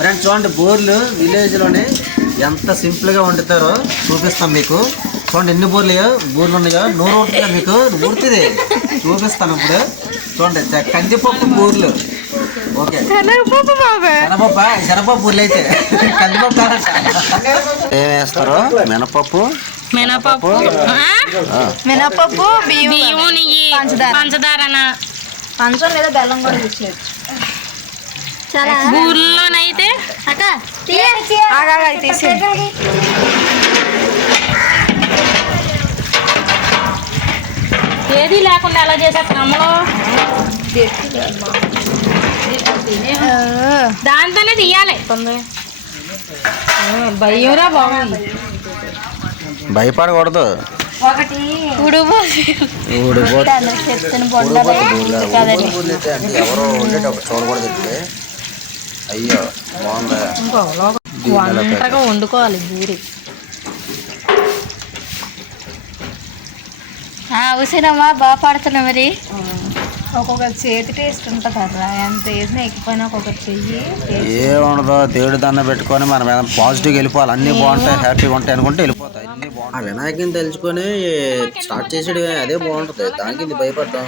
Friends చూడండి, బూర్లు విలేజ్లోనే ఎంత సింపుల్గా వండుతారో చూపిస్తాం మీకు. చూడండి ఎన్ని బూర్లు ఉన్నాయో, నూరు ఉంటుంది మీకు ఊడుతుంది. చూపిస్తాను ఇప్పుడు. చూడండి కందిపప్పు బూర్లు. ఓకే, శనగపప్పు బూర్లు అయితే కందిపప్పు ఏం వేస్తారు? మినపప్పు మినపప్పు, బియ్యం, నెయ్యి, పంచదార, పంచం లేదా బెల్లం కూడా ఇచ్చేయచ్చు. ఊర్లోనైతే ఏది లేకుండా ఎలా చేసేస్తాం అమ్మలో. దాంతోనే తీయాలి. భయంరా బాగుంది. భయపడకూడదు. ఒకటి ఎవరో చూడకూడదు. అయ్యో వంటగా వండుకోవాలి బూరి. ఉసిరమ్మా బాగా పడుతున్నా. మరి ఒక్కొక్క చేతి టేస్ట్ ఉంటుంది కదా, ఎంత వేసినా ఎక్కిపోయినా ఒక్కొక్క చెయ్యి ఏముండదు. దేవుడి దండ పెట్టుకొని మనం పాజిటివ్గా వెళ్ళిపోవాలి. అన్నీ బాగుంటాయి, హ్యాపీగా ఉంటాయి అనుకుంటే వెళ్ళిపోతాయి. అన్నీ బాగుంటాయి. ఆ వినాయకుని తెలుసుకొని స్టార్ట్ చేసేది అదే బాగుంటుంది. దానికి భయపడ్డాం.